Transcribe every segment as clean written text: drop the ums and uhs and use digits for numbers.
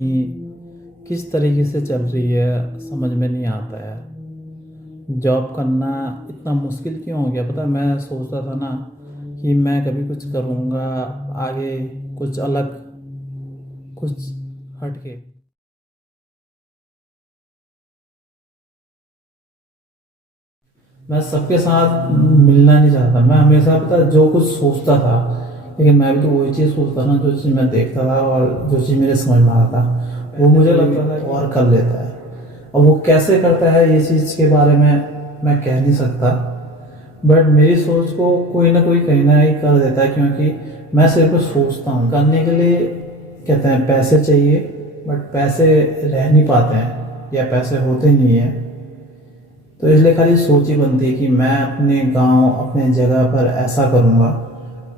कि किस तरीके से चल रही है समझ में नहीं आता है। जॉब करना इतना मुश्किल क्यों हो गया पता है? मैं सोचता था ना कि मैं कभी कुछ करूँगा आगे, कुछ अलग, कुछ हटके। मैं सबके साथ मिलना नहीं चाहता। मैं हमेशा पता है, जो कुछ सोचता था, लेकिन मैं भी तो वही चीज़ सोचता ना जो चीज़ मैं देखता था और जो चीज़ मेरे समझ में आता था, वो मुझे लगता था और कर लेता है। अब वो कैसे करता है ये चीज़ के बारे में मैं कह नहीं सकता, बट मेरी सोच को कोई ना कोई कहीं ना कहीं कर देता है, क्योंकि मैं सिर्फ सोचता हूँ। करने के लिए कहते हैं पैसे चाहिए, बट पैसे रह नहीं पाते हैं या पैसे होते नहीं हैं। तो इसलिए खाली सोच ही बनती है कि मैं अपने गांव, अपने जगह पर ऐसा करूँगा,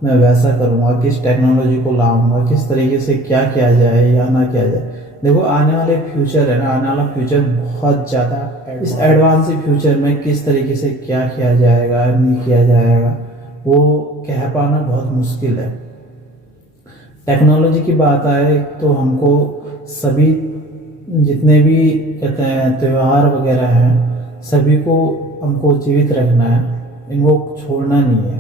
मैं वैसा करूँगा, किस टेक्नोलॉजी को लाऊंगा, किस तरीके से क्या किया जाए या ना किया जाए। देखो आने वाले फ्यूचर है ना, आने वाला फ्यूचर बहुत ज़्यादा, इस एडवांस फ्यूचर में किस तरीके से क्या किया जाएगा नहीं किया जाएगा वो कह पाना बहुत मुश्किल है। टेक्नोलॉजी की बात आए तो हमको सभी, जितने भी कहते हैं त्यौहार वगैरह हैं, सभी को हमको जीवित रखना है, इनको छोड़ना नहीं है।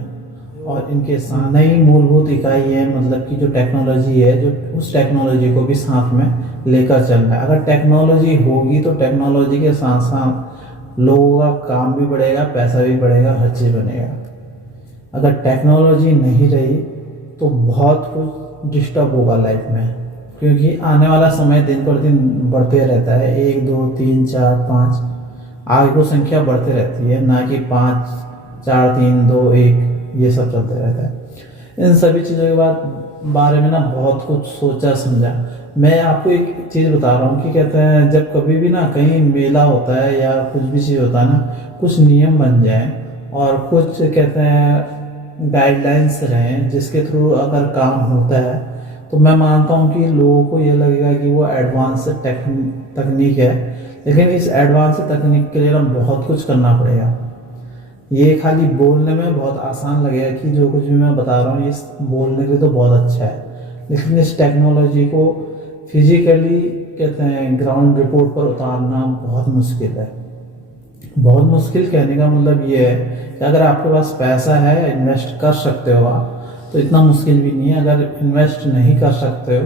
और इनके साथ नई मूलभूत इकाई है, मतलब कि जो टेक्नोलॉजी है, जो उस टेक्नोलॉजी को भी साथ में लेकर चलना है। अगर टेक्नोलॉजी होगी तो टेक्नोलॉजी के साथ साथ लोगों का काम भी बढ़ेगा, पैसा भी बढ़ेगा, हर चीज़ बनेगा। अगर टेक्नोलॉजी नहीं रही तो बहुत कुछ डिस्टर्ब होगा लाइफ में, क्योंकि आने वाला समय दिन पर दिन बढ़ते रहता है। 1 2 3 4 5 आगे को संख्या बढ़ते रहती है, ना कि 5 4 3 2 1 ये सब चलते रहता है। इन सभी चीज़ों के बारे में ना बहुत कुछ सोचा समझा। मैं आपको एक चीज़ बता रहा हूँ कि कहते हैं जब कभी भी ना कहीं मेला होता है या कुछ भी चीज़ होता है ना, कुछ नियम बन जाए और कुछ कहते हैं गाइडलाइंस रहें जिसके थ्रू अगर काम होता है, तो मैं मानता हूँ कि लोगों को ये लगेगा कि वो एडवांस तकनीक है। लेकिन इस एडवांस तकनीक के लिए ना बहुत कुछ करना पड़ेगा। ये खाली बोलने में बहुत आसान लगेगा कि जो कुछ भी मैं बता रहा हूँ ये बोलने के लिए तो बहुत अच्छा है, लेकिन इस टेक्नोलॉजी को फिजिकली कहते हैं ग्राउंड रिपोर्ट पर उतारना बहुत मुश्किल है। बहुत मुश्किल कहने का मतलब ये है कि अगर आपके पास पैसा है, इन्वेस्ट कर सकते हो आप, तो इतना मुश्किल भी नहीं है। अगर इन्वेस्ट नहीं कर सकते हो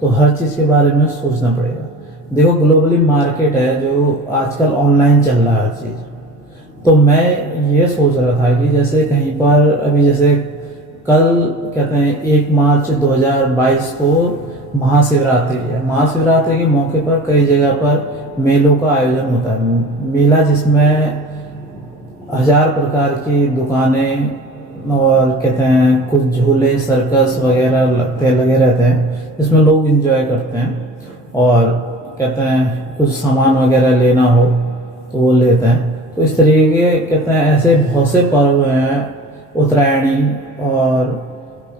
तो हर चीज़ के बारे में सोचना पड़ेगा। देखो ग्लोबली मार्केट है जो आजकल ऑनलाइन चल रहा है हर चीज़। तो मैं ये सोच रहा था कि जैसे कहीं पर अभी जैसे कल कहते हैं 1 मार्च 2022 को महाशिवरात्रि है। महाशिवरात्रि के मौके पर कई जगह पर मेलों का आयोजन होता है। मेला जिसमें 1000 प्रकार की दुकानें और कहते हैं कुछ झूले, सर्कस वगैरह लगे रहते हैं, जिसमें लोग इंजॉय करते हैं। और कहते हैं कुछ सामान वगैरह लेना हो तो वो लेते हैं। तो इस तरीके के कहते हैं ऐसे बहुत से पर्व हैं, उत्तरायणी और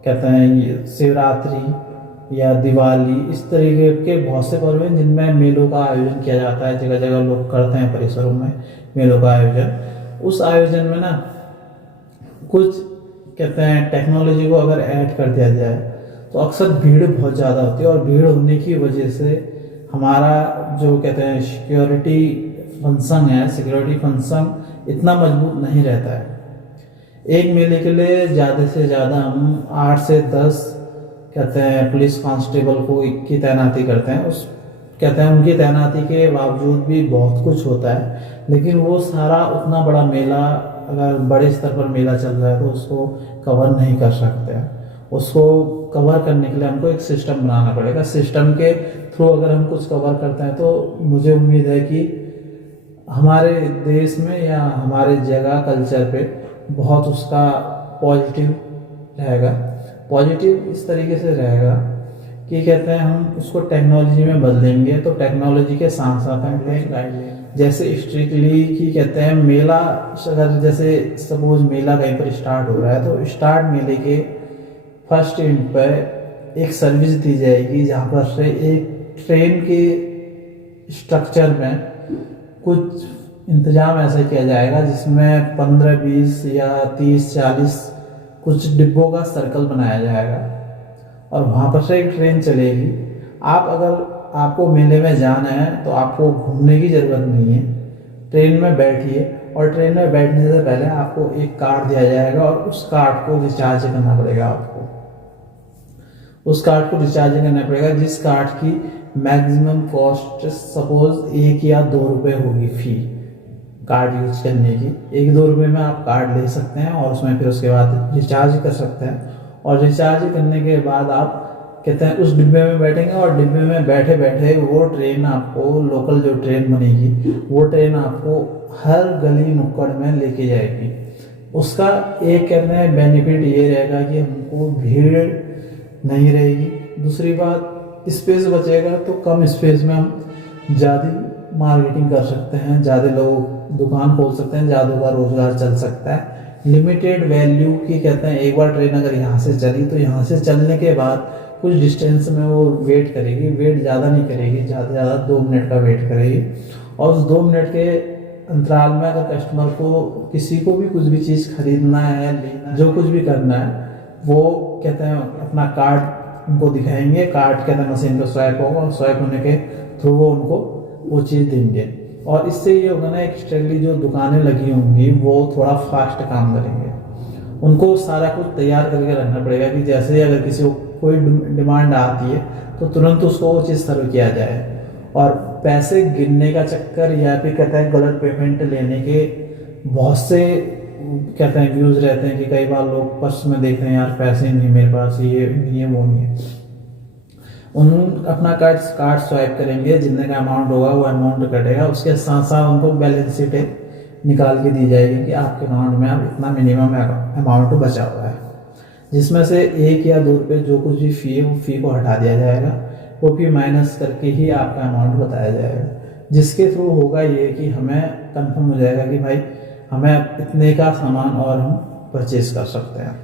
कहते हैं ये शिवरात्रि या दिवाली, इस तरीके के बहुत से पर्व हैं जिनमें मेलों का आयोजन किया जाता है। जगह जगह लोग करते हैं परिसरों में मेलों का आयोजन। उस आयोजन में ना कुछ कहते हैं टेक्नोलॉजी को अगर ऐड कर दिया जाए तो अक्सर भीड़ बहुत ज़्यादा होती है, और भीड़ होने की वजह से हमारा जो कहते हैं सिक्योरिटी फंक्शन इतना मजबूत नहीं रहता है। एक मेले के लिए ज़्यादा से ज़्यादा हम 8 से 10 कहते हैं पुलिस कांस्टेबल को की तैनाती करते हैं। उस कहते हैं उनकी तैनाती के बावजूद भी बहुत कुछ होता है, लेकिन वो सारा उतना बड़ा मेला, अगर बड़े स्तर पर मेला चल रहा है तो उसको कवर नहीं कर सकते हैं। उसको कवर करने के लिए हमको एक सिस्टम बनाना पड़ेगा। सिस्टम के थ्रू अगर हम कुछ कवर करते हैं तो मुझे उम्मीद है कि हमारे देश में या हमारे जगह कल्चर पे बहुत उसका पॉजिटिव रहेगा। पॉजिटिव इस तरीके से रहेगा कि कहते हैं हम उसको टेक्नोलॉजी में बदलेंगे तो टेक्नोलॉजी के साथ साथ हम गाइडलाइन, जैसे स्ट्रिक्टली कि कहते हैं मेला, अगर जैसे सपोज मेला कहीं पर स्टार्ट हो रहा है तो स्टार्ट मेले के फर्स्ट एंड पर एक सर्विस दी जाएगी, जहाँ पर से एक ट्रेन के स्ट्रक्चर में कुछ इंतजाम ऐसा किया जाएगा जिसमें 15 20 या 30 40 कुछ डिब्बों का सर्कल बनाया जाएगा और वहाँ पर से एक ट्रेन चलेगी। आप अगर आपको मेले में जाना है तो आपको घूमने की ज़रूरत नहीं है, ट्रेन में बैठिए और ट्रेन में बैठने से पहले आपको एक कार्ड दिया जाएगा और उस कार्ड को रिचार्ज करना पड़ेगा। आपको उस कार्ड को रिचार्ज करना पड़ेगा, जिस कार्ड की मैक्सिमम कॉस्ट सपोज 1 या 2 रुपये होगी फ़ी कार्ड यूज करने की। 1-2 रुपये में आप कार्ड ले सकते हैं और उसमें फिर उसके बाद रिचार्ज कर सकते हैं। और रिचार्ज करने के बाद आप कहते हैं उस डिब्बे में बैठेंगे और डिब्बे में बैठे बैठे वो ट्रेन आपको, लोकल जो ट्रेन बनेगी वो ट्रेन आपको हर गली नुक्कड़ में लेके जाएगी। उसका एक कहते हैं बेनिफिट ये रहेगा कि हमको भीड़ नहीं रहेगी। दूसरी बात, स्पेस बचेगा तो कम स्पेस में हम ज़्यादा मार्केटिंग कर सकते हैं, ज़्यादा लोग दुकान खोल सकते हैं, ज़्यादा का रोजगार चल सकता है। लिमिटेड वैल्यू की कहते हैं, एक बार ट्रेन अगर यहाँ से चली तो यहाँ से चलने के बाद कुछ डिस्टेंस में वो वेट करेगी, वेट ज़्यादा नहीं करेगी, ज़्यादा से ज़्यादा 2 मिनट का वेट करेगी। और उस 2 मिनट के अंतराल में अगर कस्टमर को किसी को भी कुछ भी चीज़ खरीदना है, लेना, जो कुछ भी करना है, वो कहते हैं अपना कार्ड उनको दिखाएंगे, कार्ड कहते हैं मशीन पर स्वाइप होगा और स्वाइप होने के थ्रू वो उनको वो चीज़ देंगे। और इससे ये होगा ना, एक्स्ट्रली जो दुकानें लगी होंगी वो थोड़ा फास्ट काम करेंगे। उनको सारा कुछ तैयार करके रखना पड़ेगा कि जैसे अगर किसी को कोई डिमांड आती है तो तुरंत उसको वो चीज़ सर्व किया जाए। और पैसे गिनने का चक्कर या फिर कहते हैं गलत पेमेंट लेने के बहुत से कहते हैं व्यूज़ रहते हैं कि कई बार लोग पर्स में देख रहे हैं, यार पैसे नहीं मेरे पास, ये नहीं है वो नहीं है। उन अपना कार्ड स्वाइप करेंगे, जितने का अमाउंट होगा वो अमाउंट कटेगा, उसके साथ साथ उनको बैलेंस शीट निकाल के दी जाएगी कि आपके अकाउंट में अब इतना मिनिमम अमाउंट बचा हुआ है, जिसमें से 1 या 2 रुपये जो कुछ भी फ़ी है वो फ़ी को हटा दिया जाएगा। वो फ़ी माइनस करके ही आपका अमाउंट बताया जाएगा, जिसके थ्रू होगा ये कि हमें कंफर्म हो जाएगा कि भाई हमें इतने का सामान और हम परचेज़ कर सकते हैं।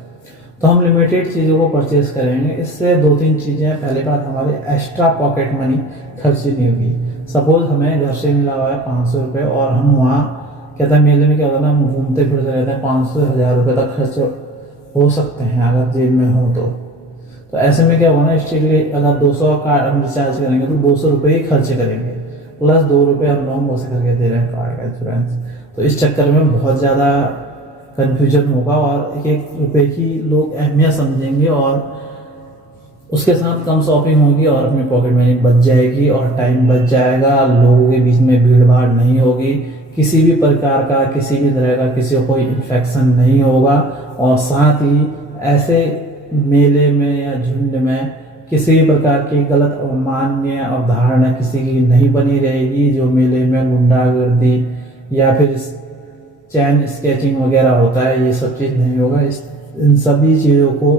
तो हम लिमिटेड चीज़ों को परचेज़ करेंगे। इससे 2-3 चीज़ें, पहले बात हमारे एक्स्ट्रा पॉकेट मनी खर्ची नहीं होगी। सपोज़ हमें घर से मिला हुआ है 500 रुपये और हम वहाँ कहते हैं मेले में क्या होता है ना, हम घूमते फिरते रहते हैं, 500-1000 रुपये तक खर्च हो सकते हैं अगर जेब में हो तो ऐसे में क्या होगा ना, स्ट्रिक्टली अगर 200 कार्ड हम रिचार्ज करेंगे तो 200 रुपये ही खर्च करेंगे, प्लस 2 रुपये हम लोग वैसे करके दे रहे हैं कार्ड का इंश्योरेंस। तो इस चक्कर में बहुत ज़्यादा कन्फ्यूजन होगा और 1-1 रुपये की लोग अहमियत समझेंगे और उसके साथ कम शॉपिंग होगी और अपनी पॉकेट मनी बच जाएगी और टाइम बच जाएगा। लोगों के बीच में भीड़ भाड़ नहीं होगी, किसी भी प्रकार का, किसी भी तरह का किसी को कोई इन्फेक्शन नहीं होगा। और साथ ही ऐसे मेले में या झुंड में किसी भी प्रकार की गलत अवमान्य अवधारणा किसी की नहीं बनी रहेगी। जो मेले में गुंडागर्दी या फिर चैन स्केचिंग वगैरह होता है, ये सब चीज़ नहीं होगा। इन सभी चीज़ों को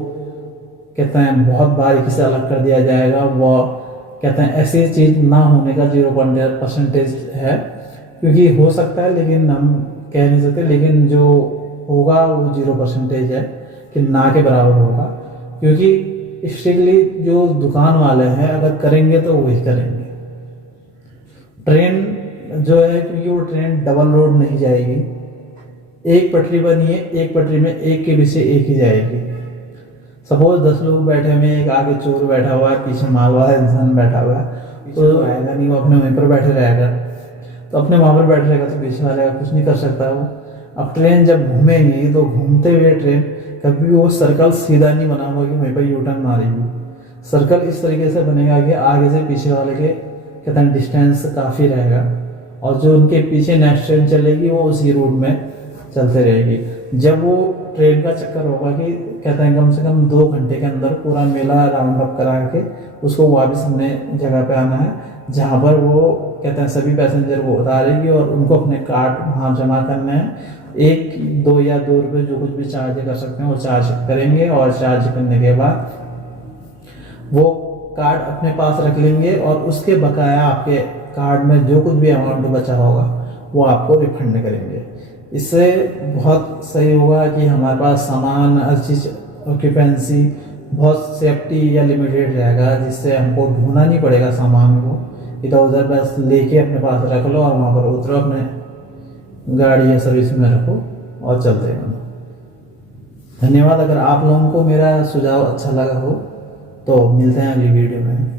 कहते हैं बहुत बारीकी से अलग कर दिया जाएगा। वो कहते हैं ऐसी चीज़ ना होने का 0% है, क्योंकि हो सकता है लेकिन हम कह नहीं सकते, लेकिन जो होगा वो 0% है कि ना के बराबर होगा। क्योंकि स्ट्रिक्टली जो दुकान वाले हैं अगर करेंगे तो वही करेंगे। ट्रेन जो है, क्योंकि वो ट्रेन डबल रोड नहीं जाएगी, एक पटरी बनी है, एक पटरी में एक के पीछे एक ही जाएगी। सपोज 10 लोग बैठे हुए हैं, एक आगे चोर बैठा हुआ है, पीछे माल वाला इंसान बैठा हुआ है, तो आएगा नहीं, वो अपने वहीं पर बैठे रहेगा। तो अपने वहाँ पर बैठे रहेगा तो पीछे वाले कुछ नहीं कर सकता वो। अब ट्रेन जब घूमेगी तो घूमते हुए ट्रेन कभी वो सर्कल सीधा नहीं बना हुआ कि वहीं पर यू टर्न मारेगी। सर्कल इस तरीके से बनेगा कि आगे से पीछे वाले के कहते हैं डिस्टेंस काफ़ी रहेगा और जो उनके पीछे नेक्स्ट ट्रेन चलेगी वो उसी रूट में चलते रहेगी। जब वो ट्रेन का चक्कर होगा कि कहते हैं कम से कम 2 घंटे के अंदर पूरा मेला राउंड अप करा के उसको वापस अपने जगह पे आना है, जहाँ पर वो कहते हैं सभी पैसेंजर को उतारेगी और उनको अपने कार्ड वहाँ जमा करने हैं। 1, 2 या 2 रुपये जो कुछ भी चार्ज कर सकते हैं वो चार्ज करेंगे और चार्ज करने के बाद वो कार्ड अपने पास रख लेंगे और उसके बकाया आपके कार्ड में जो कुछ भी अमाउंट बचा होगा वो आपको रिफंड करेंगे। इससे बहुत सही होगा कि हमारे पास सामान, हर चीज़, ऑक्यूपेंसी बहुत सेफ्टी या लिमिटेड रहेगा, जिससे हमको ढूंढना नहीं पड़ेगा सामान को। इधर उधर बस लेके अपने पास रख लो और वहाँ पर उतरो, अपने गाड़ी या सर्विस में रखो और चलते बनो। धन्यवाद। अगर आप लोगों को मेरा सुझाव अच्छा लगा हो तो मिलते हैं अगली वीडियो में।